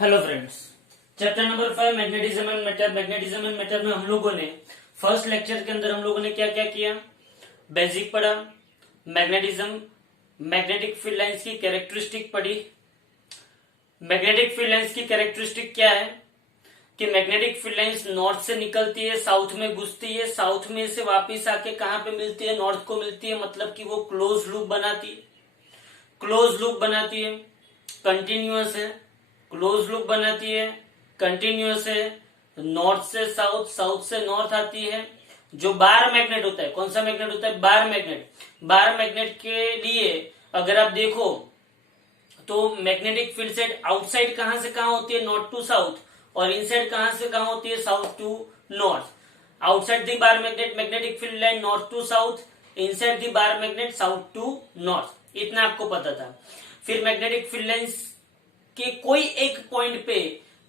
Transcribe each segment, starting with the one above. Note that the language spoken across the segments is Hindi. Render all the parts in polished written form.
Hello friends, chapter number 5 magnetism and matter. Magnetism and matter में हम लोगों ने फर्स्ट लेक्चर के अंदर हम लोगों ने क्या क्या किया, बेसिक पढ़ा, मैग्नेटिज्म, मैग्नेटिक फील्ड लाइंस की कैरेक्टरिस्टिक पढ़ी। मैग्नेटिक फील्ड लाइंस की कैरेक्टरिस्टिक क्या है कि मैग्नेटिक फील्ड लाइंस नॉर्थ से निकलती है, साउथ में घुसती है, साउथ में से वापिस आके कहां पे मिलती है, नॉर्थ को मिलती है, मतलब कि वो क्लोज लूप बनाती है। क्लोज लूप बनाती है, कंटिन्यूअस है, क्लोज लूप बनाती है, कंटिन्यूअस है, नॉर्थ से साउथ, साउथ से नॉर्थ आती है। जो बार मैग्नेट होता है, कौन सा मैग्नेट होता है, बार मैग्नेट। बार मैग्नेट के लिए अगर आप देखो तो मैग्नेटिक फील्ड सेट आउटसाइड कहां से कहां होती है, नॉर्थ टू साउथ, और इनसाइड कहां से कहां होती है, south to north. Outside the bar magnet magnetic field line north to south, inside the bar magnet south to north. इतना आपको पता था। फिर मैग्नेटिक फील्ड लाइंस के कोई एक पॉइंट पे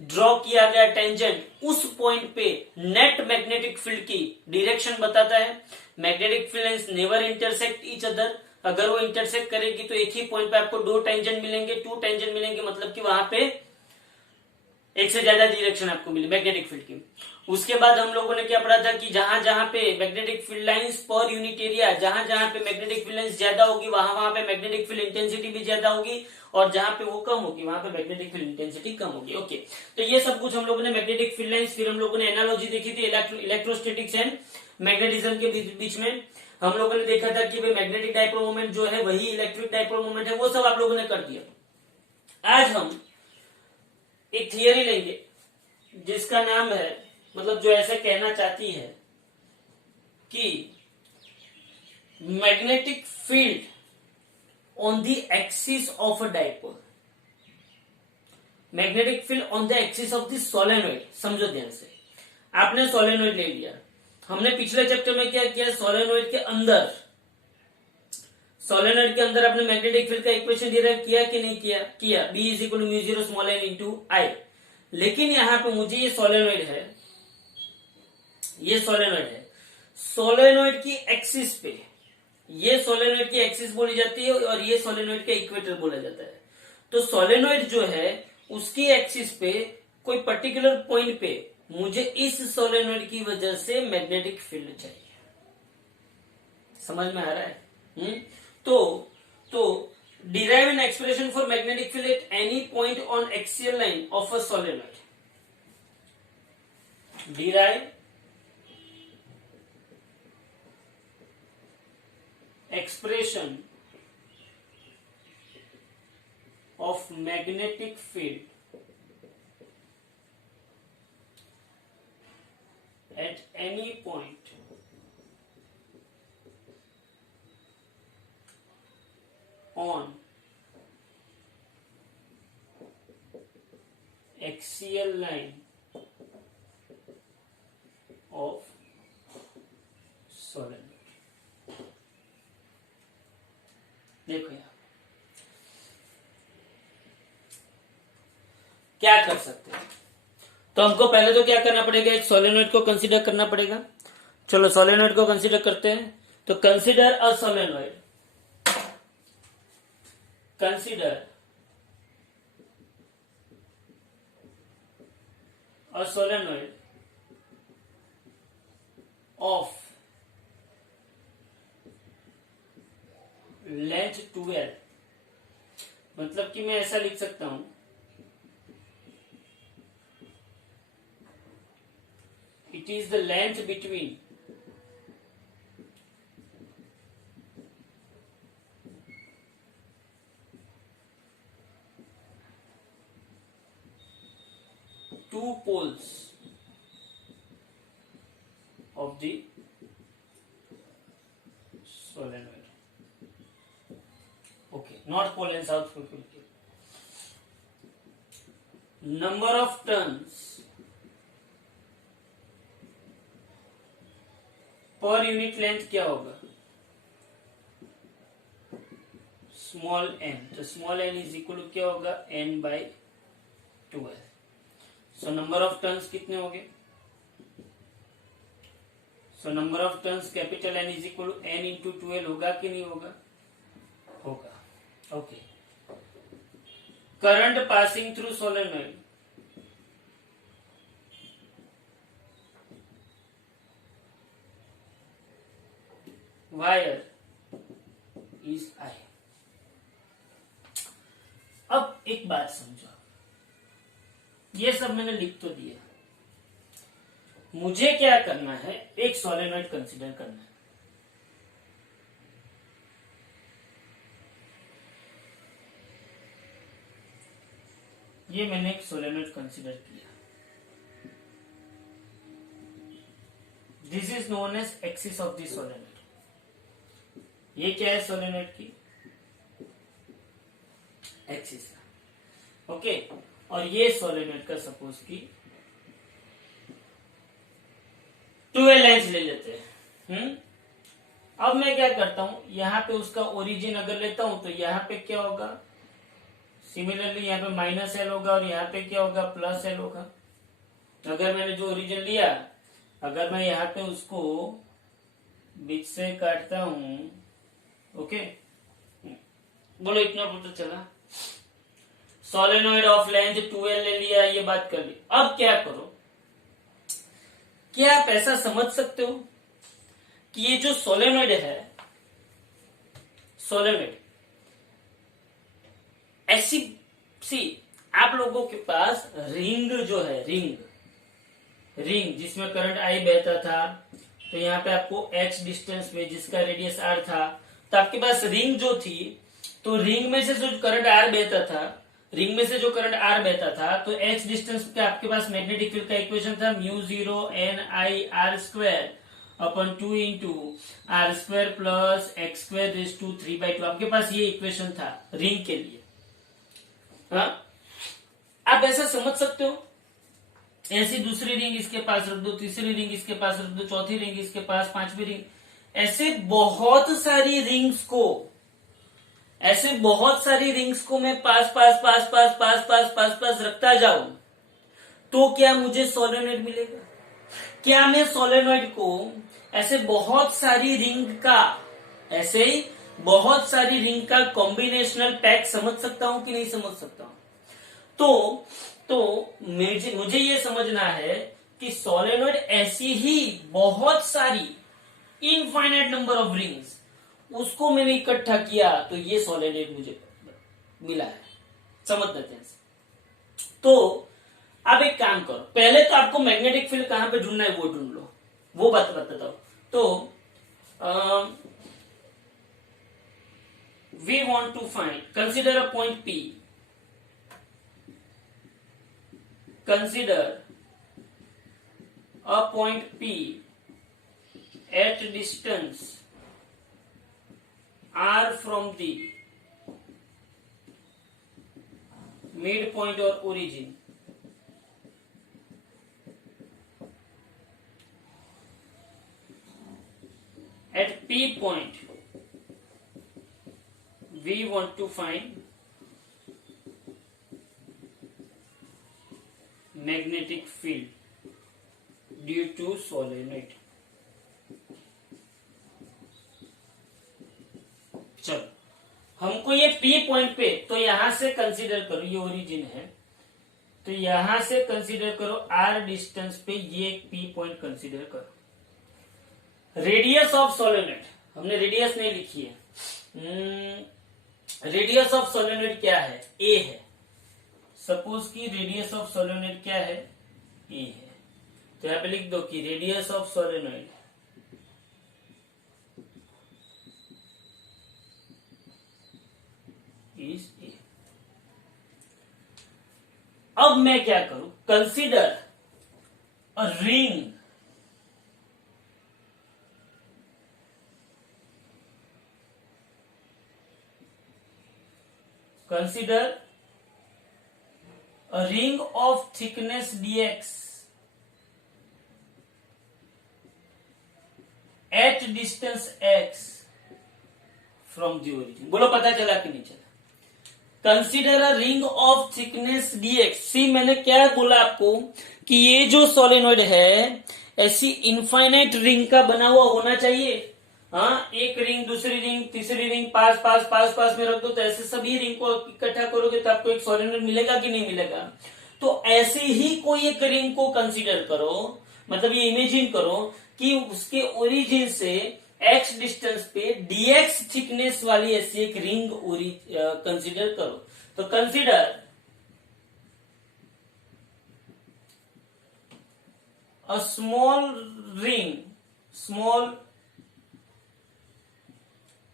ड्रॉ किया गया टेंजेंट, उस पॉइंट पे नेट मैग्नेटिक फील्ड की डायरेक्शन बताता है। Magnetic field lines never intersect each other. अगर वो इंटरसेक्ट करेगी तो एक ही पॉइंट पे आपको दो टेंजेंट मिलेंगे, टू टेंजेंट मिलेंगे, मतलब कि वहां पे एक से ज्यादा डायरेक्शन आपको मिली मैग्नेटिक फील्ड की। उसके बाद हम लोगों ने क्या पढ़ा था कि जहां जहां पे magnetic field lines per unit area, जहां जहां पे मैग्नेटिक फील्ड लाइंस ज्यादा होगी वहां वहां पे मैग्नेटिक फील्ड इंटेंसिटी भी ज्यादा होगी, और जहां पे वो कम होगी वहां पे मैग्नेटिक फील्ड इंटेंसिटी कम होगी। ओके, तो ये सब कुछ हम लोगों ने मैग्नेटिक फील्ड लाइंस। फिर हम लोगों ने एनालॉजी देखी थी इलेक्ट्रोस्टैटिक्स एंड मैग्नेटिज्म के बीच में। हम लोगों ने देखा था कि भाई मैग्नेटिक डाइपोल मोमेंट जो है वही इलेक्ट्रिक डाइपोल मोमेंट है, वो सब आप लोगों ने कर दिया। आज हम एक थियरी लेंगे जिसका नाम है, मतलब जो ऐसे कहना चाहती है कि magnetic field on the axis of a dipole, magnetic field on the axis of the solenoid. समझो ध्यान से, आपने सोलेनोइड ले लिया। हमने पिछले चैप्टर में क्या किया, सोलेनोइड के अंदर, सोलेनोइड के अंदर आपने मैग्नेटिक फील्ड का इक्वेशन डिराइव किया कि नहीं किया, किया। B is equal to mu zero small n into I. लेकिन यहां पे मुझे ये सोलेनोइड है, ये सोलेनोइड है, सोलेनोइड की एक्सिस पे, ये सोलेनोइड की एक्सिस बोली जाती है और ये सोलेनोइड का इक्वेटर बोला जाता है। तो सोलेनोइड जो है उसकी एक्सिस पे कोई पर्टिकुलर पॉइंट पे मुझे इस सोलेनोइड की वजह से मैग्नेटिक फील्ड चाहिए। समझ में आ रहा है? तो derive an expression for magnetic field at any point on axial line of a solenoid. Derive expression of magnetic field at any point on axial line of solenoid। देखो यार, क्या कर सकते हैं। तो हमको पहले तो क्या करना पड़ेगा, एक सोलेनोइड को कंसीडर करना पड़ेगा। चलो सोलेनोइड को कंसीडर करते हैं। तो consider a solenoid, consider a solenoid of length 12। मतलब कि मैं ऐसा लिख सकता हूं, it is the length between two poles of the solenoid। Okay, north pole and south pole। number of turns पर यूनिट लेंथ क्या होगा, स्मॉल n। तो small n is equal to क्या होगा, n by 12। So number of turns कितने हो गए, so number of turns capital N is equal to N into 12 होगा कि नहीं होगा, होगा। Okay, current passing through solenoid अब एक बात समझो, ये सब मैंने लिख तो दिया, मुझे क्या करना है, एक सोलेनॉइड कंसीडर करना है। ये मैंने एक सोलेनॉइड कंसीडर किया, this is known as axis of the solenoid. ये क्या है सोलेनॉइड की एक्सिस, ओके। और ये सोलेनॉइड का सपोज की 12 लाइन्स ले लेते हैं। अब मैं क्या करता हूं, यहां पे उसका ओरिजिन अगर लेता हूं तो यहां पे क्या होगा, सिमिलरली यहाँ पे माइनस एल होगा और यहाँ पे क्या होगा, प्लस एल होगा। अगर मैंने जो ओरिजिन लिया, अगर मैं यहाँ पे उसको बीच से काटता हूं, ओके, बोलो इतना पता चला। सोलेनॉइड ऑफ लेंथ 12 ले लिया, ये बात कर ली। अब क्या करो, क्या आप ऐसा समझ सकते हो कि ये जो सोलेनॉइड है, सोलेनॉइड ऐसी सी, आप लोगों के पास रिंग जो है, रिंग जिसमें करंट आई बहता था, तो यहाँ पे आपको x डिस्टेंस में जिसका रेडियस r था, तो आपके पास रिंग जो थी, तो रिंग में से जो करंट r बहता था, रिंग में से जो करंट r बहता था, तो x डिस्टेंस पे आपके पास मैग्नेटिक फील्ड का इक्वेशन था mu 0 n I r square upon 2 into R square plus x square raise to 3/2। आपके पास ये इक्वेशन था रिंग के लिए। हाँ, आप ऐसा समझ सकते हो, ऐसी दूसरी रिंग इसके पास रख दो, तीसरी रिंग इसके पास रख दो, चौथी रिंग इसके पास, पांचवी रिंग, ऐसे बहुत सारी रिंग्स को मैं पास रखता जाऊं, तो क्या मुझे सोलेनॉइड मिलेगा? क्या मैं सोलेनॉइड को ऐसे बहुत सारी रिंग का कॉम्बिनेशनल पैक समझ सकता हूं कि नहीं समझ सकता हूं? तो मुझे ये समझना है कि सोलेनॉइड ऐसी ही बहुत सारी इनफाइनाइट नंबर ऑफ रिंग्स, उसको मैंने इकट्ठा किया तो ये सोलेनॉइड मुझे मिला है। समझ लेते हैं। तो अब एक काम करो, पहले तो आपको मैग्नेटिक फील्ड कहां पे ढूंढना है वो ढूंढ लो, वो बात बताता हूं। तो we want to find, consider a point P, consider a point P at distance r from the midpoint or origin at P point we want to find magnetic field due to solenoid. चलो, हमको ये P पॉइंट पे, तो यहां से कंसीडर करो, ये ओरिजिन है, तो यहां से कंसीडर करो r डिस्टेंस पे ये एक P पॉइंट कंसीडर करो। रेडियस ऑफ सोलेनॉइड, हमने रेडियस नहीं लिखी है, रेडियस ऑफ सोलेनॉइड क्या है, a है। सपोज की रेडियस ऑफ सोलेनॉइड क्या है, ए है, तो यहां पे लिख दो कि radius of solenoid is a. अब मैं क्या करूं, consider a ring a ring of thickness dx at distance x from the origin। बोलो पता चला कि नहीं चला? Consider a ring of thickness dx। सी, मैंने क्या बोला आपको कि ये जो सोलेनॉइड है ऐसी इनफाइनाइट रिंग का बना हुआ होना चाहिए। हाँ, एक रिंग, दूसरी रिंग, तीसरी रिंग पास में रख दो, तो ऐसे सभी रिंग को इकट्ठा करोगे तो आपको एक सोलेनॉइड मिलेगा कि नहीं मिलेगा? तो ऐसे ही कोई एक रिंग को कंसीडर करो, मतलब ये इमेजिन करो कि उसके ओरिजिन से x डिस्टेंस पे dx थिकनेस वाली ऐसी एक रिंग कंसीडर करो। तो consider a small ring, small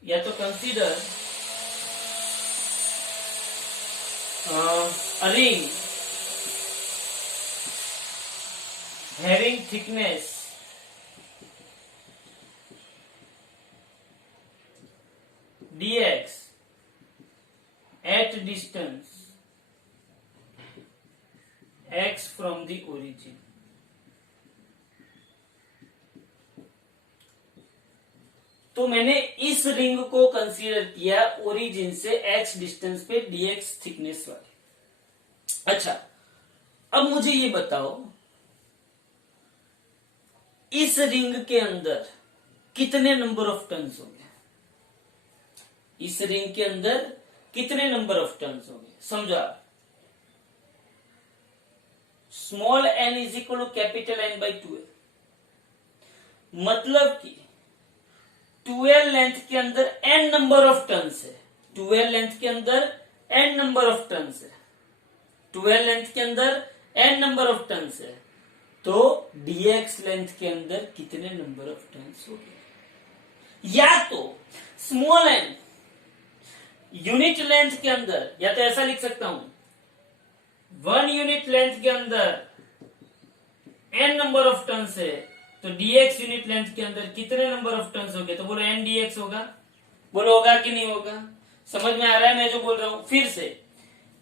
या तो consider a ring having thickness dx at distance x from the origin। तो मैंने इस रिंग को कंसीडर किया ओरिजिन से x डिस्टेंस पे dx थिकनेस वाली। अच्छा, अब मुझे ये बताओ इस रिंग के अंदर कितने नंबर ऑफ टर्न्स होंगे? इस रिंग के अंदर कितने नंबर ऑफ टर्न्स होंगे? समझो आप, small n is equal to capital N by 12, मतलब कि 12 लेंथ के अंदर n नंबर ऑफ टर्न्स है। 12 लेंथ के अंदर n नंबर ऑफ टर्न्स है। 12 लेंथ के अंदर n नंबर ऑफ टर्न्स है। तो dx लेंथ के अंदर कितने नंबर ऑफ टर्न्स हो गए? या तो स्मॉल n यूनिट लेंथ के अंदर, या तो ऐसा लिख सकता हूं 1 यूनिट लेंथ के अंदर n नंबर ऑफ टर्न्स है, तो dx यूनिट लेंथ के अंदर कितने नंबर ऑफ टर्न्स हो गए? तो बोलो n dx होगा। बोलो होगा कि नहीं होगा? समझ में आ रहा है मैं जो बोल रहा हूं? फिर से,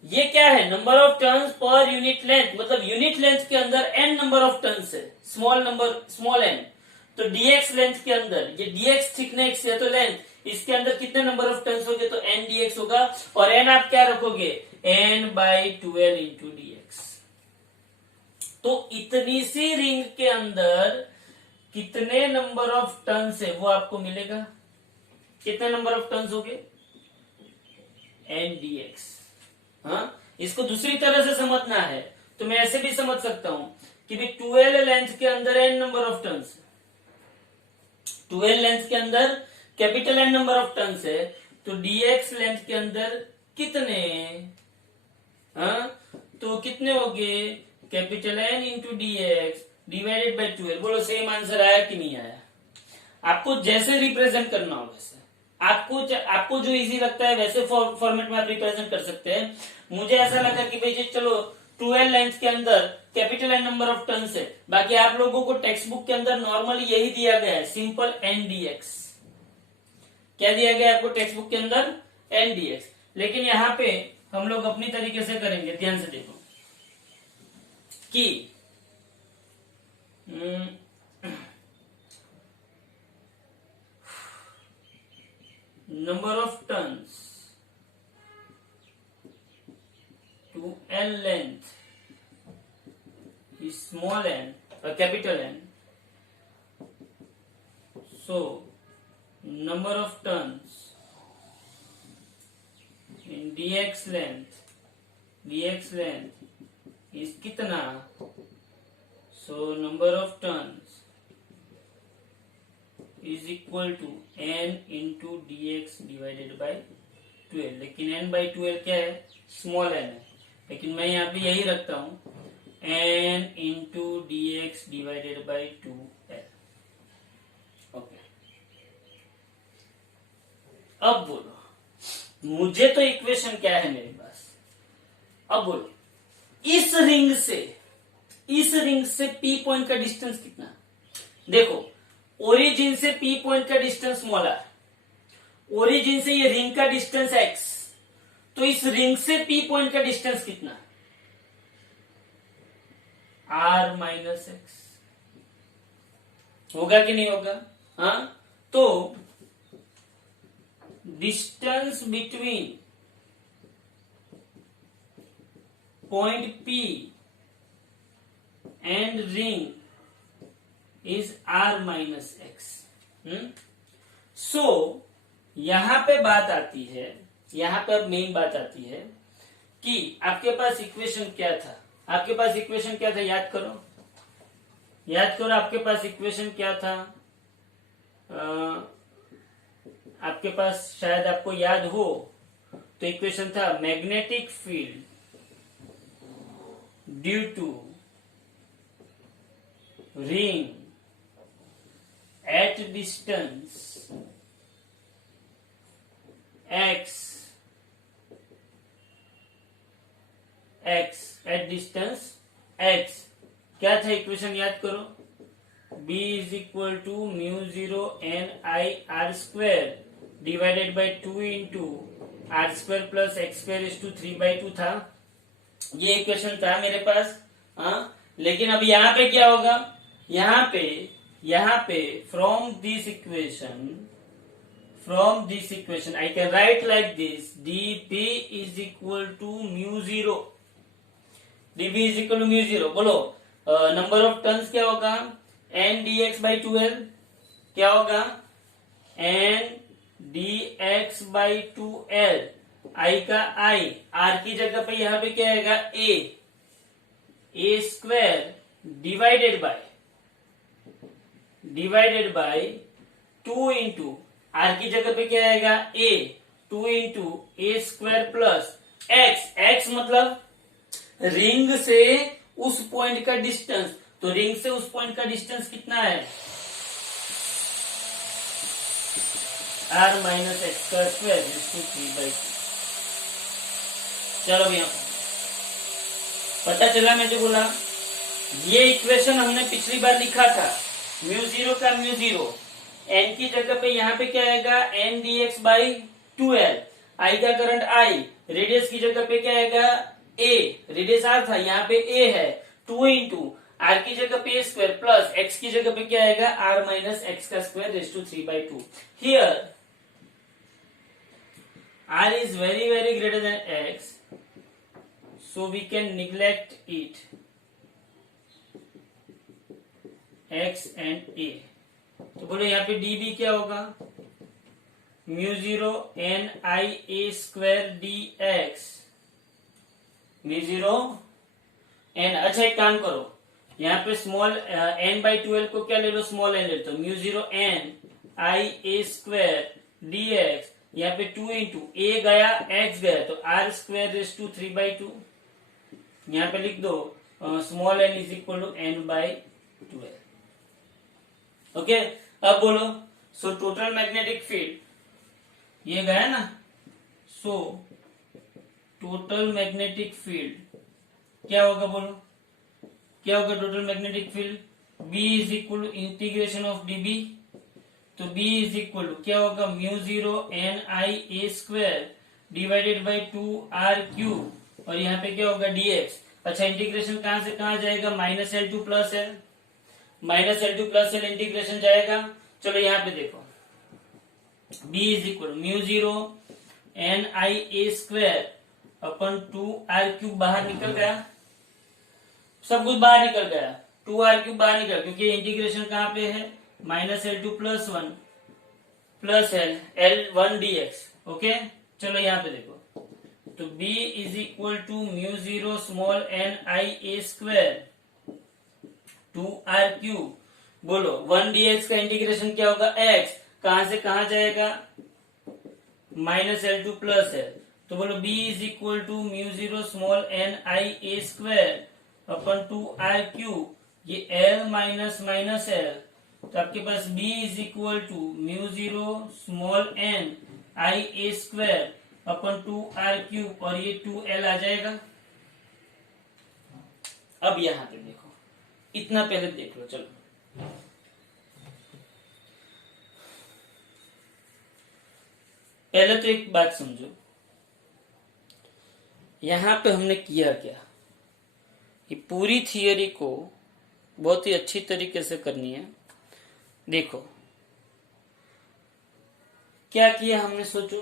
ये क्या है? Number of turns per unit length, मतलब यूनिट लेंथ के अंदर n नंबर ऑफ टर्न्स है, स्मॉल नंबर, स्मॉल n। तो dx लेंथ के अंदर, ये dx थिकनेस है तो लेंथ, इसके अंदर कितने नंबर ऑफ टर्न्स होंगे? तो n dx होगा। और n आप क्या रखोगे? n by 12 into dx। तो इतनी सी रिंग के अंदर कितने नंबर ऑफ टर्न्स है वो आपको मिलेगा। कितने नंबर ऑफ टर्न्स हो गए? n dx। हाँ, इसको दूसरी तरह से समझना है तो मैं ऐसे भी समझ सकता हूं कि भी 12 लेंथ के अंदर n number of turns, 12 length के अंदर capital N number of turns है, तो dx लेंथ के अंदर कितने? हाँ, तो कितने हो गए? Capital N into dx divided by 12। बोलो सेम आंसर आया कि नहीं आया? आपको जैसे रिप्रेजेंट करना हो वैसे, आपको जो इजी लगता है वैसे फॉर्मेट में आप रिप्रेजेंट कर सकते हैं। मुझे ऐसा लगा कि भाई चलो 12 लेंथ के अंदर capital N number of turns है, बाकी आप लोगों को टेक्स्ट बुक के अंदर नॉर्मली यही दिया गया है, सिंपल n dx। क्या दिया गया है आपको टेक्स्ट बुक के अंदर? n dx। लेकिन यहां पे हम लोग अपनी तरीके से करेंगे, ध्यान से देखो कि number of turns to L length is small n or capital N. So number of turns in dx length is कितना? So number of turns is equal to n into dx divided by 12। लेकिन n बाई 12 क्या है? स्मॉल n है, लेकिन मैं यहाँ पे यही रखता हूं n into dx divided by 2l। Okay, अब बोलो मुझे तो इक्वेशन क्या है मेरे पास? अब बोलो इस रिंग से p पॉइंट का डिस्टेंस कितना? देखो ओरिजिन से p पॉइंट का डिस्टेंस स्मॉल r, ओरिजिन से ये रिंग का डिस्टेंस x, तो इस रिंग से p पॉइंट का डिस्टेंस कितना? r minus x. होगा कि नहीं होगा? हाँ, तो distance between point p and ring is r minus x. So यहां पे बात आती है, यहां पे अब मेन बात आती है कि आपके पास इक्वेशन क्या था? आपके पास इक्वेशन क्या था? याद करो आपके पास इक्वेशन क्या था? आपके पास शायद आपको याद हो तो इक्वेशन था magnetic field due to ring at distance x at distance x। क्या था इक्वेशन याद करो, B is equal to mu zero N I R square divided by 2 into R square plus x square is to 3/2 था। ये इक्वेशन था मेरे पास। हाँ, लेकिन अब यहाँ पे क्या होगा, यहाँ पे from this equation I can write like this, dP is equal to mu zero, dP is equal to mu zero। बोलो नंबर ऑफ टर्न्स क्या होगा, n dx by 2l क्या होगा, n dx by 2l, I का I, R की जगह पे यहाँ पे क्या आएगा a square divided by 2 into R की जगह पे क्या आएगा a, 2 into A square plus x मतलब रिंग से उस पॉइंट का डिस्टेंस। तो रिंग से उस पॉइंट का डिस्टेंस कितना है, r माइनस एक्स का स्क्वायर इज टू 3/2। चलो भैया, पता चला मैं जो बोला, ये इक्वेशन हमने पिछली बार लिखा था, म्यू जीरो का म्यू जीरो, n की जगह पे यहाँ पे क्या आएगा n dx by 2l, I का करंट I, रेडियस की जगह पे क्या आएगा a, रेडियस r था यहाँ पे a है, 2 इंटू r की जगह पे a स्क्वायर प्लस x की जगह पे क्या आएगा r माइनस एक्स का square raise to 3/2। Here r is very very greater than x, so we can neglect it, x and a। तो बोलो यहाँ पे dB क्या होगा, mu zero N I A square d x, mu zero n. अच्छा एक काम करो, यहाँ पे स्मॉल n बाई 2l को क्या ले लो, स्मॉल n ले लो, mu zero N I A square d x, यहाँ पे 2 इंटू ए गया x गया तो r स्क्वायर रेज टू 3/2। यहाँ पे लिख दो small n is equal to n by 12। Okay, अब बोलो, सो टोटल मैग्नेटिक फील्ड ये गया ना, सो टोटल मैग्नेटिक फील्ड क्या होगा, बोलो क्या होगा total magnetic field, B is equal to integration of dB, तो B इज इक्वल टू क्या होगा, mu zero N I A square divided by 2r3, और यहाँ पे क्या होगा dx। अच्छा इंटीग्रेशन कहां से कहां जाएगा, -L2 plus L, -L2 plus L integration जाएगा। चलो यहाँ पे देखो, B is equal mu zero N I A square upon 2r3 बाहर निकल गया, सब कुछ बाहर निकल गया, 2r3 बाहर निकल, क्योंकि इंटीग्रेशन कहाँ पे है, -L2 plus 1 plus L1 dx। Okay, चलो यहाँ पे देखो, तो B is equal to mu zero small N I A square 2r3, बोलो 1 dx का इंटीग्रेशन क्या होगा, x कहां से कहां जाएगा, -L2 प्लस L, तो बोलो B is equal to mu zero small N I A square upon 2r3, ये L माइनस माइनस L, तो आपके पास B is equal to mu zero small N I A square upon 2r3, और ये 2L आ जाएगा। अब यहां पे देखो, इतना पहले देख लो। चलो पहले तो एक बात समझो, यहां पे हमने किया क्या, ये पूरी थियरी को बहुत ही अच्छी तरीके से करनी है। देखो क्या किया हमने, सोचो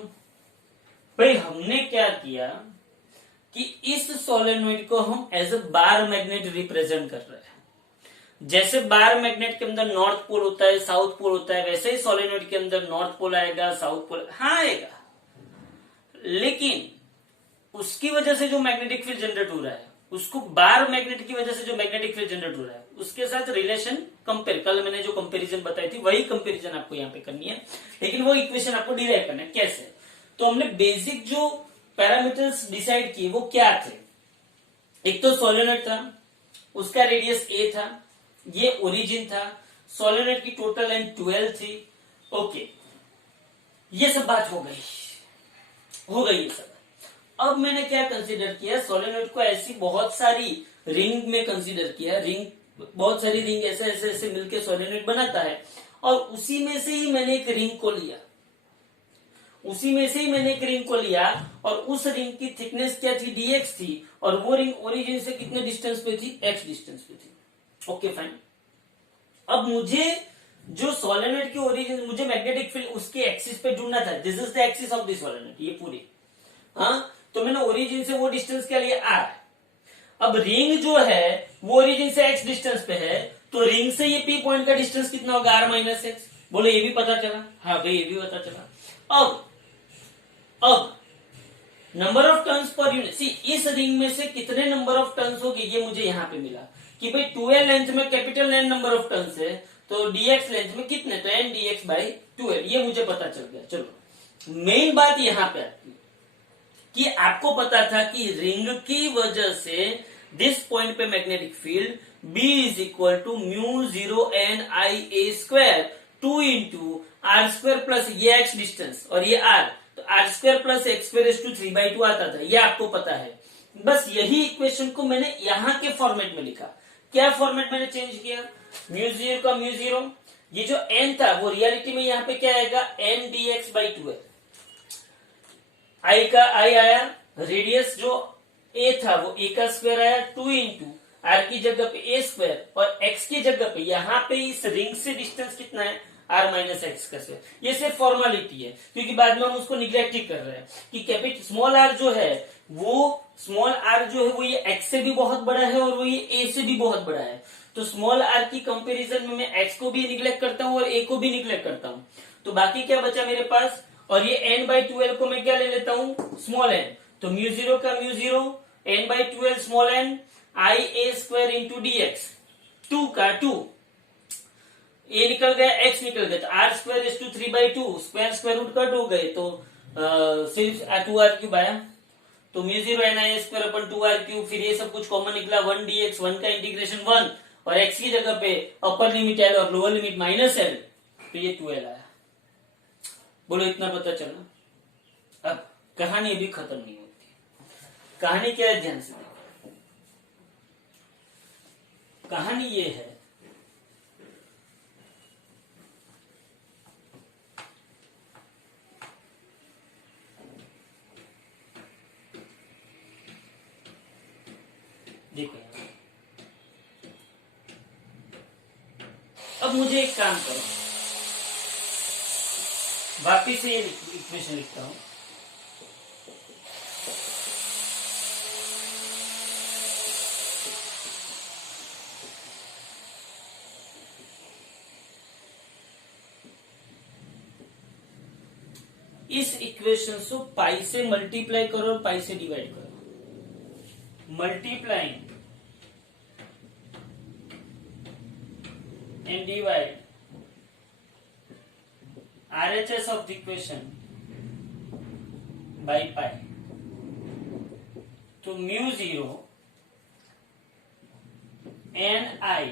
भाई, हमने क्या किया कि इस सोलेनोइड को हम as a bar magnet represent कर रहे हैं। जैसे बार मैग्नेट के अंदर नॉर्थ पोल होता है, साउथ पोल होता है, वैसे ही सोलेनोइड के अंदर नॉर्थ पोल आएगा, साउथ पोल हाँ आएगा, लेकिन उसकी वजह से जो मैग्नेटिक फील्ड जनरेट हो रहा है उसको बार मैग्नेट की वजह से जो मैग्नेटिक फील्ड जनरेट हो रहा है उसके साथ रिलेशन कंपेयर, कल मैंने जो कंपैरिजन बताई थी वही कंपैरिजन आपको यहाँ पे करनी है, लेकिन वो इक्वेशन आपको डिराइव करना है। कैसे? तो हमने बेसिक जो पैरामीटर्स डिसाइड किए वो क्या थे? एक तो सोलेनोइड था, उसका रेडियस a था, ये ओरिजिन था, सोलेनोइड की टोटल लेंथ 12 थी। ओके, ये सब बात हो गई ये सब। अब मैंने क्या कंसीडर किया, सोलेनोइड को ऐसी बहुत सारी रिंग में कंसीडर किया, रिंग बहुत सारी रिंग ऐसे ऐसे ऐसे मिलके सोलेनोइड बनाता है, और उसी में से ही मैंने एक रिंग को लिया, और उस रिंग की थिकनेस क्या थी, dx थी, और वो रिंग ओरिजिन से कितने डिस्टेंस पे थी, x डिस्टेंस पे थी। Okay fine. अब मुझे जो सोलेनोइड की ओरिजिन, मुझे मैग्नेटिक फील्ड उसके एक्सिस पे ढूंढना था। This is the axis of this solenoid, ये पूरी। हाँ, तो मैंने ओरिजिन से वो डिस्टेंस क्या लिया, r। अब रिंग जो है वो ओरिजिन से x डिस्टेंस पे है, तो रिंग से ये p पॉइंट का डिस्टेंस कितना होगा, r माइनस एक्स। बोलो ये भी पता चला? हाँ भाई ये भी पता चला। अब number of turns per unit, see इस रिंग में से कितने नंबर ऑफ टर्न्स होगी ये मुझे यहां पे मिला कि भाई 12 लेंथ में capital N number of turns है, तो dx लेंथ में कितने, तो n dx बाई 12, ये मुझे पता चल गया। चलो मेन बात यहां पे आती है कि आपको पता था कि रिंग की वजह से दिस पॉइंट पे magnetic field B is equal to mu 0 n I a square 2 into R square plus ये x डिस्टेंस और ये r, तो R square plus x square is to 3/2 आता था, ये आपको पता है। बस यही इक्वेशन को मैंने यहां के फॉर्मेट में लिखा। क्या फॉर्मेट मैंने चेंज किया, म्यू 0 का म्यू 0, ये जो n था वो रियलिटी में यहां पे क्या आएगा, n dx बाई 2 है। आई का आई आया, रेडियस जो a था वो a का स्क्वायर आया, 2 इंटू आर की जगह पे a स्क्वायर और x की जगह पे यहाँ पे इस रिंग से डिस्टेंस कितना है, r माइनस एक्स का स्क्वायर। ये सिर्फ फॉर्मेलिटी है, क्योंकि बाद में हम उसको निग्लेक्ट ही कर रहे हैं कि कैपिटल स्मॉल r जो है वो ये x से भी बहुत बड़ा है और वो ये a से भी बहुत बड़ा है। तो स्मॉल r की कंपैरिजन में मैं x को भी निग्लेक्ट करता हूँ और a को भी निग्लेक्ट करता हूँ, तो बाकी क्या बचा मेरे पास, और ये n बाई 12 को मैं क्या ले लेता हूँ, स्मॉल n। तो म्यू 0 का mu 0, n by 12 small n, I A square into D x, 2 का 2, ए निकल गया, एक्स निकल गया, तो R square is to 3/2, square root cut हो गए, तो सिर्फ 2r क्यूब आया। तो mu 0 N I square upon 2r cube, फिर ये सब कुछ कॉमन निकला, 1 dx, 1 का इंटीग्रेशन 1, और x की जगह पे अपर लिमिट एल और लोअर लिमिट माइनस एल, तो ये 2l आया। बोलो इतना पता चला। अब कहानी अभी खत्म नहीं होती, कहानी क्या है, ध्यान से देखो। कहानी ये है, देखो अब मुझे एक काम करो, वापिस से ये इक्वेशन लिखता हूं। इस इक्वेशन को पाई से मल्टीप्लाई करो और पाई से डिवाइड करो। Multiplying and divide RHS of the equation by pi, तो mu 0 n I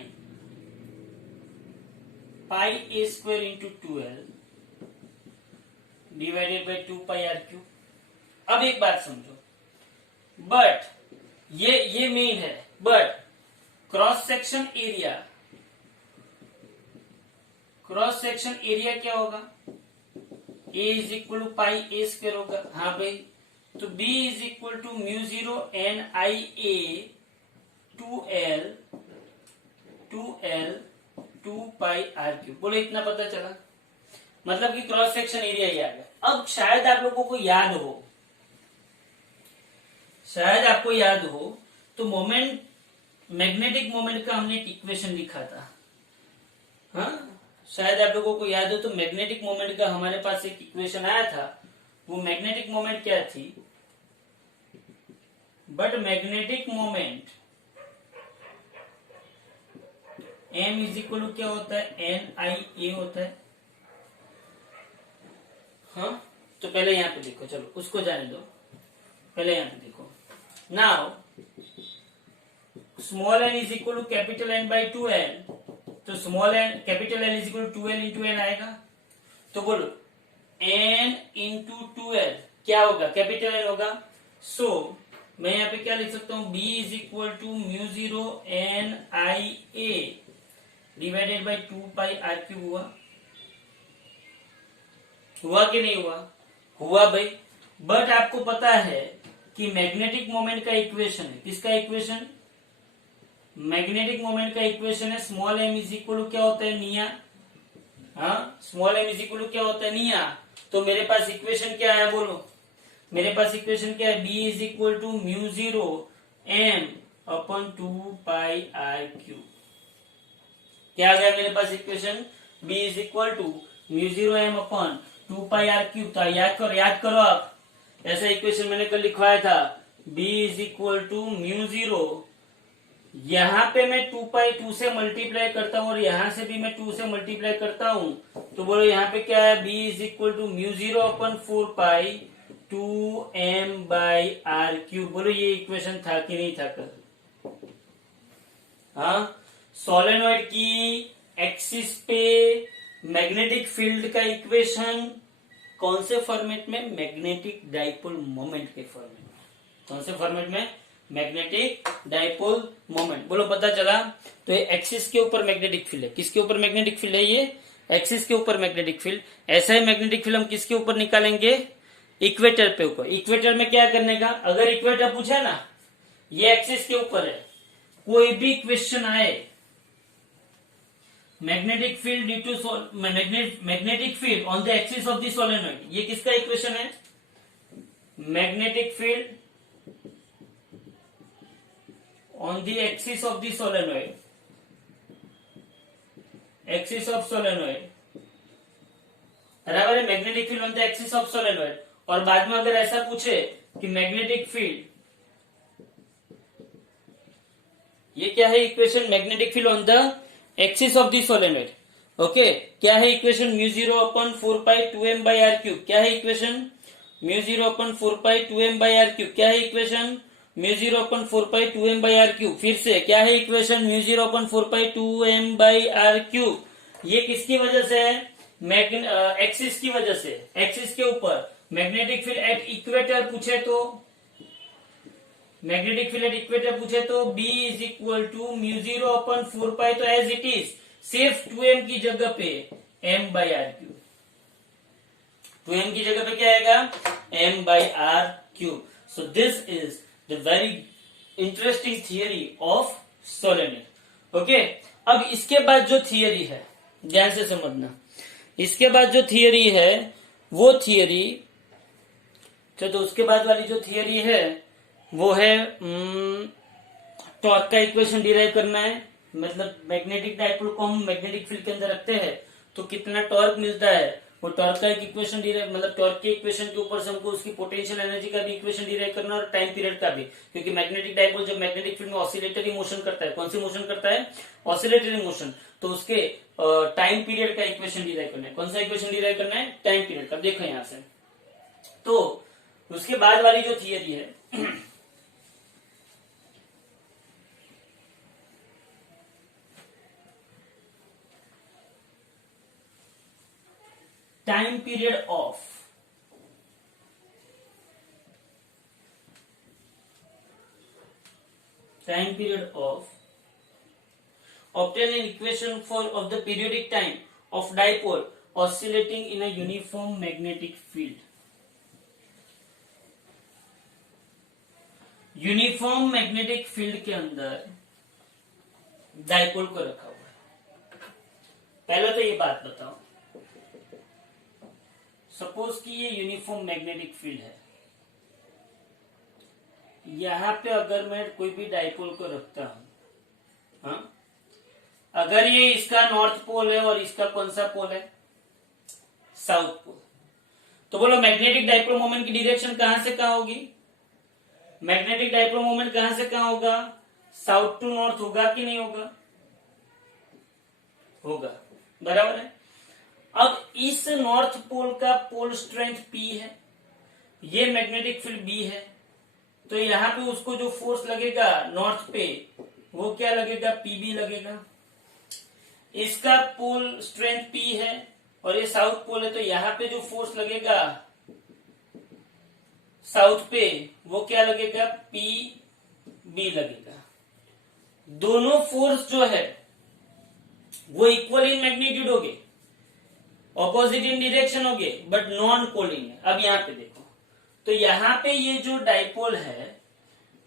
pi a square into 2l divided by 2 pi r cube. अब एक बात समझो, बट ये मेन है, बट क्रॉस सेक्शन एरिया क्या होगा, a is equal to pi a square होगा। हाँ भाई, तो b is equal to mu 0 n I a 2l 2 pi r cube. बोलो इतना पता चला, मतलब कि क्रॉस सेक्शन एरिया ही आ गया। अब शायद आप लोगों को याद हो, तो मोमेंट, मैग्नेटिक मोमेंट का हमने एक इक्वेशन लिखा था। हाँ, शायद आप लोगों को याद हो, तो मैग्नेटिक मोमेंट का हमारे पास एक इक्वेशन आया था। वो मैग्नेटिक मोमेंट क्या थी, but magnetic moment m is equal to क्या होता है, NIA होता है। हाँ, तो पहले यहां पे देखो, चलो उसको जाने दो, पहले यहां पे देखो। Now small n is equal to capital N by 2L, तो small n capital N is equal to 2L into N आएगा। तो बोलो n इंटू 2L क्या होगा, कैपिटल N होगा। सो मैं यहाँ पे क्या लिख सकता हूँ, B is equal to mu 0 NIA divided by 2πr³ हुआ कि नहीं हुआ, हुआ भाई। बट आपको पता है कि मैग्नेटिक मोमेंट का इक्वेशन है, किसका इक्वेशन, मैग्नेटिक मोमेंट का इक्वेशन है small m is equal to क्या होता है, निया। हाँ, small m is equal to क्या होता है, निया। तो मेरे पास इक्वेशन क्या है, बोलो मेरे पास इक्वेशन क्या है, B is equal to mu 0 m upon 2πr³। क्या आ गया मेरे पास equation, B is equal to mu 0 m upon 2πr³। तो याद करो आप, ऐसा इक्वेशन मैंने कल लिखवाया था, B is equal to mu 0, यहां पे मैं 2 से मल्टीप्लाई करता हूं और यहां से भी मैं 2 से मल्टीप्लाई करता हूं। तो बोलो यहाँ पे क्या है, B is equal to mu 0 upon 4π 2m/r³। बोलो ये इक्वेशन था कि नहीं था कल। हाँ, सोलेनॉइड की एक्सिस पे मैग्नेटिक फील्ड का इक्वेशन कौन से फॉर्मेट में, मैग्नेटिक डाइपोल मोमेंट के फॉर्मेट में। कौन से फॉर्मेट में, मैग्नेटिक डाइपोल मोमेंट। बोलो पता चला। तो ये एक्सिस के ऊपर मैग्नेटिक फील्ड है, किसके ऊपर मैग्नेटिक फील्ड है, ये एक्सिस के ऊपर मैग्नेटिक फील्ड। ऐसा ही मैग्नेटिक फील्ड हम किसके ऊपर निकालेंगे, इक्वेटर पे ऊपर। इक्वेटर में क्या करने का, अगर इक्वेटर पूछे ना, ये एक्सिस के ऊपर है, कोई भी क्वेश्चन आए, magnetic field due to magnetic field on the axis of the solenoid, ये किसका इक्वेशन है, magnetic field on the axis of the solenoid, axis of solenoid, बराबर है, magnetic field on the axis of solenoid. और बाद में अगर ऐसा पूछे कि मैग्नेटिक फील्ड, ये क्या है equation, magnetic field on the axis of the solenoid. Okay, क्या है इक्वेशन, म्यू 0 अपन 4π 2m/r³। क्या है इक्वेशन, म्यू 0 अपन 4π 2m/r³। क्या है इक्वेशन, म्यू 0 अपन 4π 2m/r³। फिर से क्या है इक्वेशन, म्यू 0 अपन 4π 2m/r³। ये किसकी वजह से है, एक्सिस की वजह से, एक्सिस के ऊपर मैग्नेटिक फील्ड एट इक्वेटर पूछे तो, मैग्नेटिक फील्ड एट इक्वेटर पूछे तो B is equal to mu 0 upon 4π, तो एज इट इज, सिर्फ 2m की जगह पे m/r³। 2m की जगह पे क्या आएगा, m/r³। So this is the very interesting theory of solenoid. Okay, अब इसके बाद जो थियरी है, ध्यान से समझना, इसके बाद जो थियरी है वो थियरी, तो उसके बाद वाली जो थियरी है वो है टॉर्क का इक्वेशन डिराइव करना है। मतलब मैग्नेटिक डाइपोल को हम मैग्नेटिक फील्ड के अंदर रखते हैं तो कितना टॉर्क मिलता है, वो टॉर्क का एक इक्वेशन डिराइव, मतलब टॉर्क के इक्वेशन के ऊपर से हमको उसकी पोटेंशियल एनर्जी का भी इक्वेशन डिराइव करना और टाइम पीरियड का भी, क्योंकि मैग्नेटिक डाइपोल जब मैग्नेटिक फील्ड में ऑसिलेटरी मोशन करता है, कौन सी मोशन करता है, ऑसिलेटरी मोशन, तो उसके टाइम पीरियड का इक्वेशन डिराइव करना है। कौन सा इक्वेशन डिराइव करना है, टाइम पीरियड का। देखो यहां से, तो उसके बाद वाली जो थियरी है time period of obtain an equation for of the periodic time of dipole oscillating in a uniform magnetic field. Uniform magnetic field के अंदर डाइपोल को रखा हुआ है। पहले तो ये बात बताओ, सपोज कि ये यूनिफॉर्म मैग्नेटिक फील्ड है, यहां पे अगर मैं कोई भी डाइपोल को रखता हूं, हाँ, अगर ये इसका नॉर्थ पोल है और इसका कौन सा पोल है, साउथ पोल, तो बोलो मैग्नेटिक डाइपोल मोमेंट की डायरेक्शन कहां से कहां होगी, मैग्नेटिक डाइपोल मोमेंट कहां से कहां होगा, साउथ टू नॉर्थ होगा कि नहीं होगा, होगा, बराबर है। अब इस नॉर्थ पोल का पोल स्ट्रेंथ P है, ये मैग्नेटिक फील्ड B है, तो यहां पे उसको जो फोर्स लगेगा नॉर्थ पे वो क्या लगेगा, PB लगेगा। इसका पोल स्ट्रेंथ P है और ये साउथ पोल है, तो यहां पे जो फोर्स लगेगा साउथ पे वो क्या लगेगा, PB लगेगा। दोनों फोर्स जो है वो इक्वल इन मैग्नीट्यूड हो गए, ऑपोजिट इन डायरेक्शन हो गए, बट नॉन पोलिंग है। अब यहां पे देखो, तो यहां पे ये जो डाइपोल है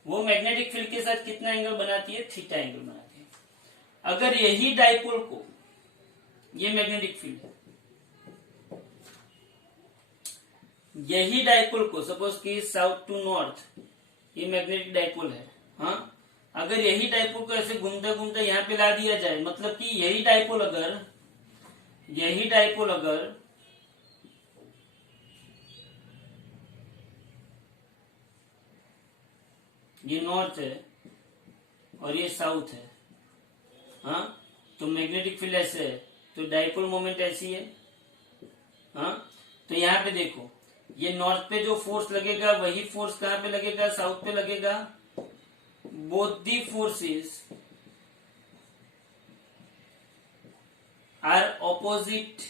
वो मैग्नेटिक फील्ड के साथ कितना एंगल बनाती है, थीटा एंगल बनाती है। अगर यही डाइपोल को, ये मैग्नेटिक फील्ड है, यही डाइपोल को सपोज कि साउथ टू नॉर्थ ये मैग्नेटिक डाइपोल है, हाँ, अगर यही डाइपोल को ऐसे घूमता घूमता यहां पे ला दिया जाए, मतलब कि यही डाइपोल अगर ये नॉर्थ है और ये साउथ है, हाँ, तो मैग्नेटिक फील्ड ऐसे है, तो डाइपोल मोमेंट ऐसी है, हाँ। तो यहाँ पे देखो, ये नॉर्थ पे जो फोर्स लगेगा वही फोर्स कहां पे लगेगा, साउथ पे लगेगा। Both the forces are opposite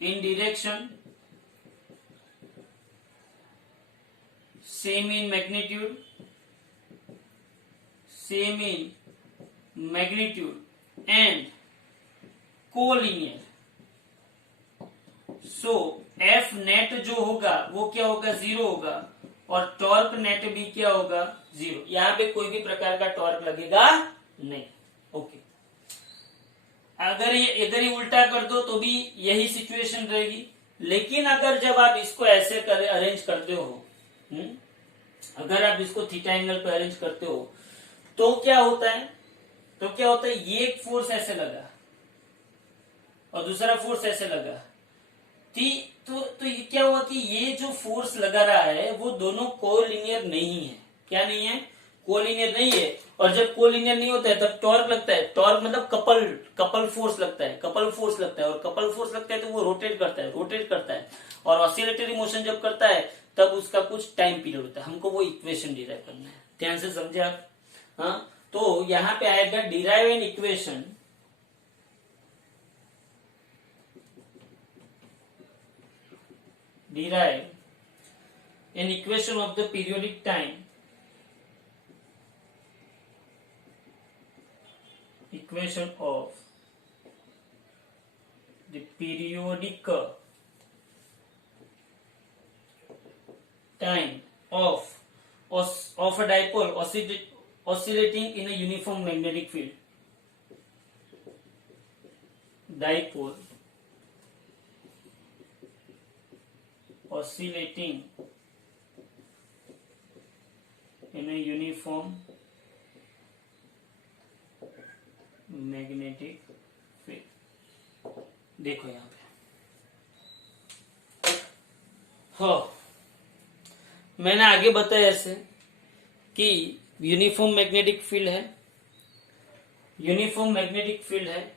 in direction, same in magnitude, and collinear. So F net जो होगा वो क्या होगा, 0 होगा, और टॉर्क नेट भी क्या होगा, 0। यहां पे कोई भी प्रकार का टॉर्क लगेगा नहीं, ओके। अगर ये इधर ही उल्टा कर दो तो भी यही सिचुएशन रहेगी, लेकिन अगर जब आप इसको ऐसे अरेंज करते हो, अगर आप इसको थीटा एंगल पे अरेंज करते हो तो क्या होता है, ये एक फोर्स ऐसे लगा और दूसरा फोर्स ऐसे लगा, तो ये क्या हुआ कि ये जो फोर्स लगा रहा है वो दोनों कोलिनियर नहीं है। क्या नहीं है, कोलिनियर नहीं है। और जब कोलिनियर नहीं होता है तब टॉर्क लगता है, टॉर्क मतलब कपल फोर्स लगता है, और कपल फोर्स लगता है तो वो रोटेट करता है, और ऑसिलेटरी मोशन जब करता है तब उसका कुछ टाइम पीरियड होता है। हमको वो इक्वेशन डिराइव करना है, ध्यान से समझे आप, हाँ। तो यहां पे आएगा derive an equation, derive an equation of the periodic time, equation of the periodic time of a dipole oscillating in a uniform magnetic field. Dipole oscillating in a uniform magnetic field। देखो यहां पे, हो मैंने आगे बताया ऐसे कि यूनिफॉर्म मैग्नेटिक फील्ड है,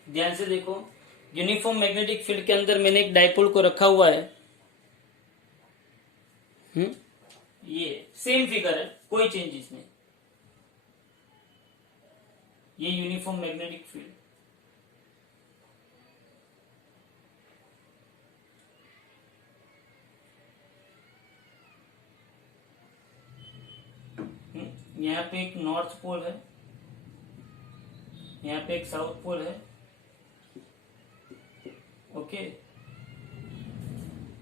ध्यान से देखो, यूनिफॉर्म मैग्नेटिक फील्ड के अंदर मैंने एक डाइपोल को रखा हुआ है, ये सेम फिगर है, कोई चेंजेस नहीं, ये यूनिफॉर्म मैग्नेटिक फील्ड, यहाँ पे एक नॉर्थ पोल है, यहाँ पे एक साउथ पोल है, ओके,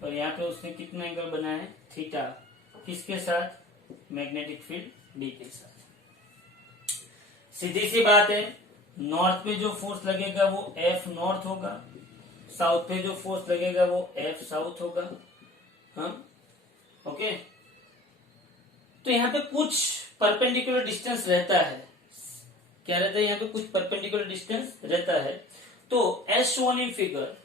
और यहाँ पे उसने कितना एंगल बनाया है, थीटा, किसके साथ, मैग्नेटिक फील्ड डी के साथ। सीधी सी बात है, नॉर्थ पे जो फोर्स लगेगा वो एफ नॉर्थ होगा, साउथ पे जो फोर्स लगेगा वो एफ साउथ होगा, हाँ, ओके। तो यहाँ पे कुछ परपेंडिकुलर डिस्टेंस रहता है, क्या रहता है, यहाँ पे कुछ परपेंडिकुलर डिस्टेंस रहता है। तो एज शोन इन फिगर,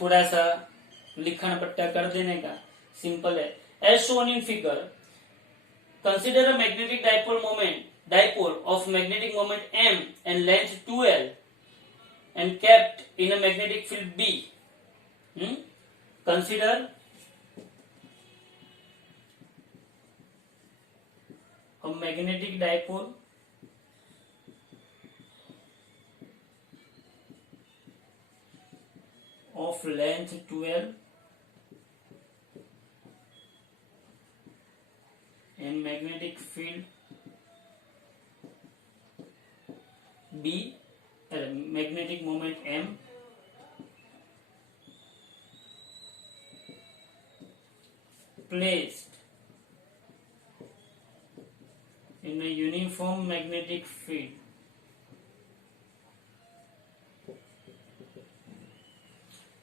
थोड़ा सा लिखण पट्टा कर देने का, सिंपल है। As shown in figure, consider a magnetic dipole of magnetic moment m and length 2l and kept in a magnetic field B. Consider a magnetic dipole of length 2l and magnetic field B, magnetic moment M, placed in a uniform magnetic field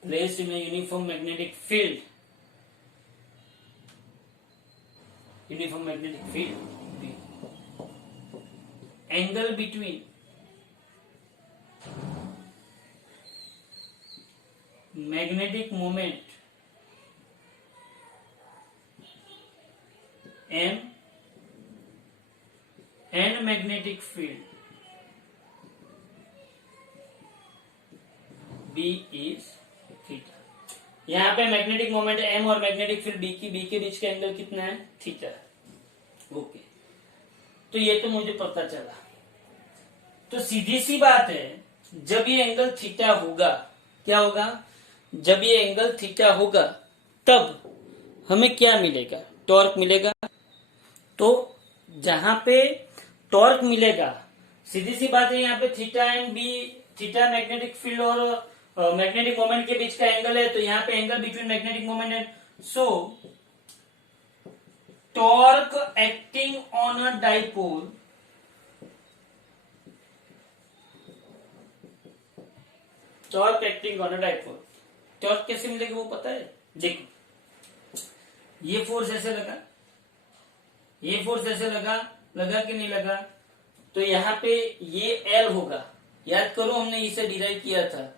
placed in a uniform magnetic field B. Angle between magnetic moment M and magnetic field B is theta. यहाँ पे मैग्नेटिक मोमेंट M और मैग्नेटिक फील्ड B के बीच का एंगल कितना है? थीटा। ओके, तो ये तो मुझे पता चला। तो सीधी सी बात है, जब ये एंगल थीटा होगा, क्या होगा? जब ये एंगल थीटा होगा तब हमें क्या मिलेगा? टॉर्क मिलेगा। तो जहां पे टॉर्क मिलेगा, सीधी सी बात है, यहाँ पे theta and B, theta magnetic field और मैग्नेटिक मोमेंट के बीच का एंगल है, तो यहाँ पे angle between magnetic moment and so torque acting on a dipole torque कैसे मिलेगी वो पता है? देखो, ये फोर्स ऐसे लगा, ये फोर्स ऐसे लगा कि नहीं लगा? तो यहाँ पे ये L होगा, याद करो हमने इसे डिराइव किया था,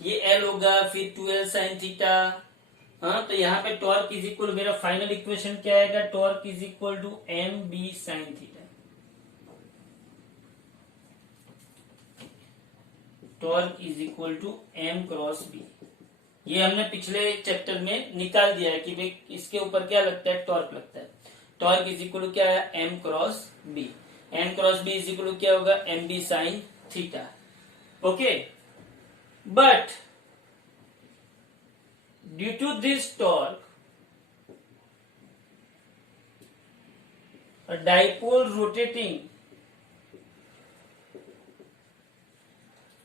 ये L होगा, फिर 2L sin थीटा। हाँ, तो यहाँ पे टॉर्क इज इक्वल, मेरा फाइनल इक्वेशन क्या आएगा? Torque is equal to mb sin theta. Torque is equal to m cross b। ये हमने पिछले चैप्टर में निकाल दिया है कि भाई इसके ऊपर क्या लगता है? टॉर्क लगता है। टॉर्क इज इक्वल टू क्या है? m cross b। m cross b is equal to क्या होगा? mb sin theta. Okay, but due to this torque, a dipole rotating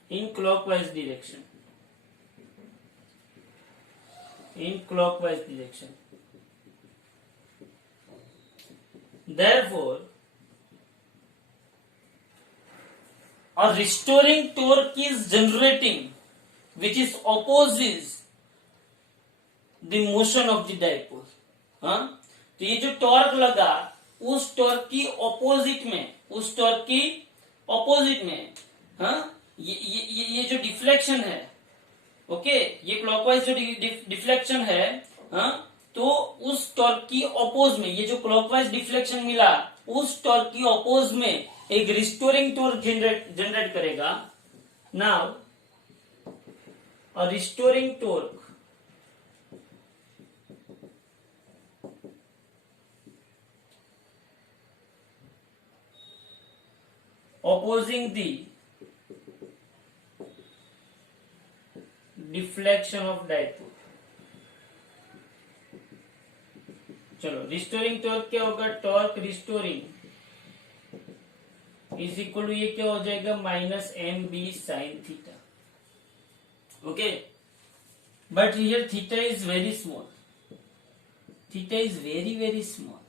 in clockwise direction, therefore a restoring torque is generating which is opposes the motion of the dipole। हाँ, तो ये जो टॉर्क लगा, उस टॉर्क की ऑपोजिट में, हाँ, ये जो डिफ्लेक्शन है, ओके, ये क्लॉकवाइज जो डिफ्लेक्शन है, हाँ, तो उस टॉर्क की अपोज में, ये जो क्लॉकवाइज डिफ्लेक्शन मिला, उस टॉर्क की अपोज में एक रिस्टोरिंग टॉर्क जनरेट करेगा। Now a restoring torque opposing the deflection of dipole। चलो, रिस्टोरिंग टॉर्क क्या होगा? Torque restoring is equal to, ये क्या हो जाएगा? Minus mb sin theta. Okay, but here theta is very small, very small.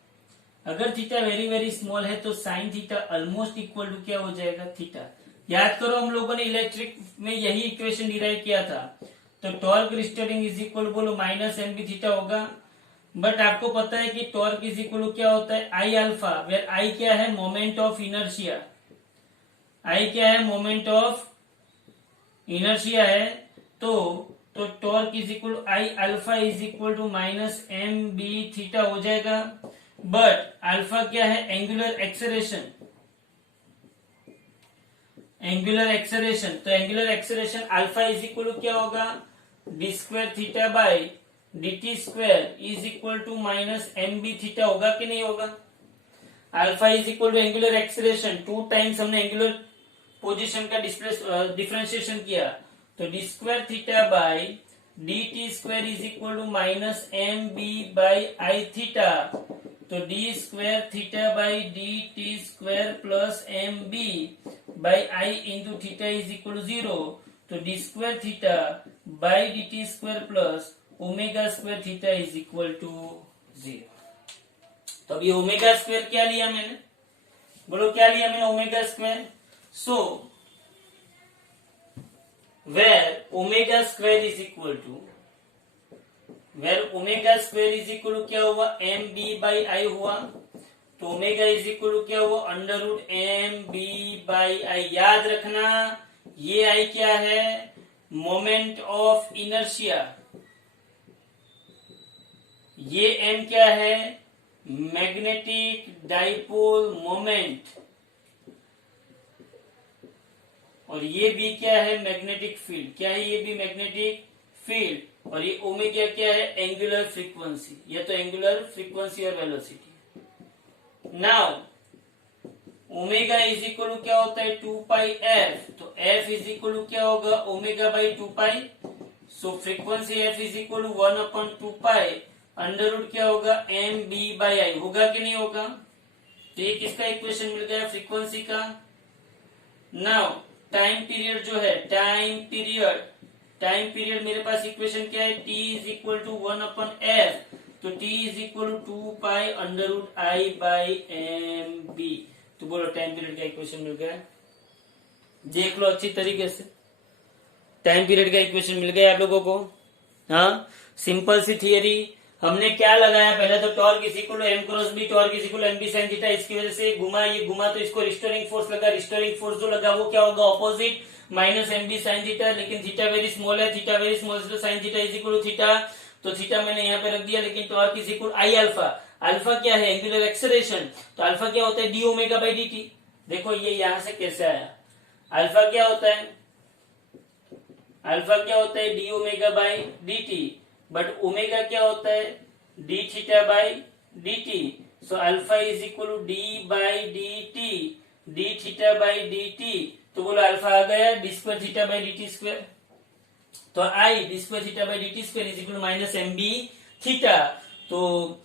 अगर थीटा वेरी स्मॉल है तो sine theta almost equal to क्या हो जाएगा? थीटा। याद करो, हम लोगों ने इलेक्ट्रिक में यही इक्वेशन डिराइव किया था। तो टॉर्क रिस्टोरिंग इज इक्वल बोलो माइनस mb थीटा होगा। बट आपको पता है कि टॉर्क इज इक्वल टू क्या होता है? आई अल्फा, वेयर आई क्या है? Moment of inertia. आई क्या है? मोमेंट ऑफ इनर्शिया है। तो तो torque is equal to I alpha is equal to minus M B theta हो जाएगा। बट अल्फा क्या है? Angular acceleration. एंगुलर एक्सेलरेशन, तो angular acceleration alpha is equal to क्या होगा? D square theta by D T square is equal to minus M B theta होगा कि नहीं होगा? Alpha is equal to angular acceleration, 2 times हमने एंगुलर पोजीशन का डिफरेंशिएशन किया, तो d square theta by D T square is equal to minus M B by I theta. तो d square theta by d T square plus M B by I into theta is equal to 0। तो d square theta by d T square plus omega square theta is equal to 0। तो अब ये ओमेगा स्क्वायर क्या लिया मैंने? बोलो क्या लिया मैंने? Omega square. So where omega square is equal to क्या हुआ? एम बी बाई आई हुआ। तो ओमेगा इज इक्वल टू क्या हुआ? Under root M B by I. याद रखना ये आई क्या है? Moment of inertia. ये एम क्या है? Magnetic dipole moment. और ये भी क्या है? Magnetic field. क्या है? ये भी मैग्नेटिक फील्ड। और ये ओमेगा क्या है? Angular frequency. ये तो एंगुलर फ्रीक्वेंसी और velocity. Now omega is equal to क्या होता है? 2 पाई एफ। तो एफ इज इक्वल टू क्या होगा? Omega by 2 pi. So frequency F is equal to 1/2 pi under root क्या होगा? M B by I. होगा कि नहीं होगा? तो ये किसका इक्वेशन मिल गया? फ्रीक्वेंसी का। नाउ टाइम पीरियड जो है, टाइम पीरियड मेरे पास इक्वेशन क्या है? t is equal to 1/f। तो t is equal to 2 pi under root I by M B. तो बोलो टाइम पीरियड का इक्वेशन मिल गया। देख लो अच्छी तरीके से, टाइम पीरियड का इक्वेशन मिल गया आप लोगों को। हाँ, सिंपल सी थियरी। हमने क्या लगाया? पहले तो torque is equal to M cross B, torque is equal to M B sine theta. इसकी वजह से ये घुमा तो इसको रिस्टोरिंग फोर्स लगा। रिस्टोरिंग फोर्स जो लगा वो क्या होगा? Opposite minus M B sine theta. लेकिन थीटा वेरी स्मॉल है, थीटा वेरी स्मॉल है, sine theta is equal to theta. तो थीटा मैंने यहाँ पे रख दिया। लेकिन torque is equal I alpha. Alpha क्या है? Angular acceleration. तो अल्फा क्या होता है? D omega by d T. देखो ये यहां से कैसे आया। अल्फा क्या होता है? अल्फा क्या होता है? D omega by d t. But omega क्या होता है? D theta by d t. So alpha is equal to d by d t, d theta by d t. तो बोलो अल्फा आ गया d square theta by d T square. तो I d square theta by d T square is equal to minus M B theta. तो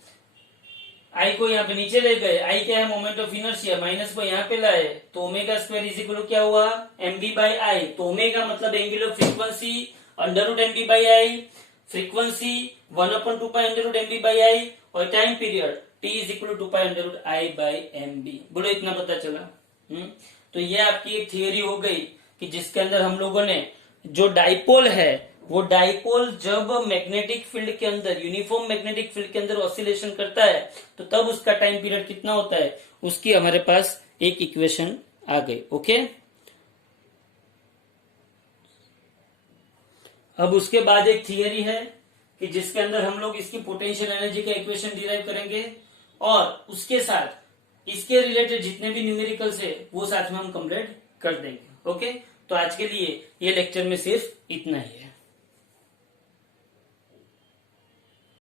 आई को यहाँ पे नीचे ले गए। आई क्या है? Moment of inertia. माइनस को यहाँ पे लाए तो omega square is equal to क्या हुआ? M B by I. तो ओमेगा मतलब angular frequency under root M B by I, frequency 1/2 pi under root M B by I, और time period T is equal to 2 pi under root I by M B. बोलो इतना पता चला। तो ये आपकी एक थियरी हो गई कि जिसके अंदर हम लोगों ने जो डाइपोल है, वो डाइपोल जब मैग्नेटिक फील्ड के अंदर, यूनिफॉर्म मैग्नेटिक फील्ड के अंदर ऑसिलेशन करता है तो तब उसका टाइम पीरियड कितना होता है, उसकी हमारे पास एक इक्वेशन आ गई। ओके, अब उसके बाद एक थियरी है कि जिसके अंदर हम लोग इसकी पोटेंशियल एनर्जी का इक्वेशन डिराइव करेंगे और उसके साथ इसके रिलेटेड जितने भी न्यूमेरिकल्स है वो साथ में हम कंप्लीट कर देंगे। ओके, तो आज के लिए ये लेक्चर में सिर्फ इतना ही है।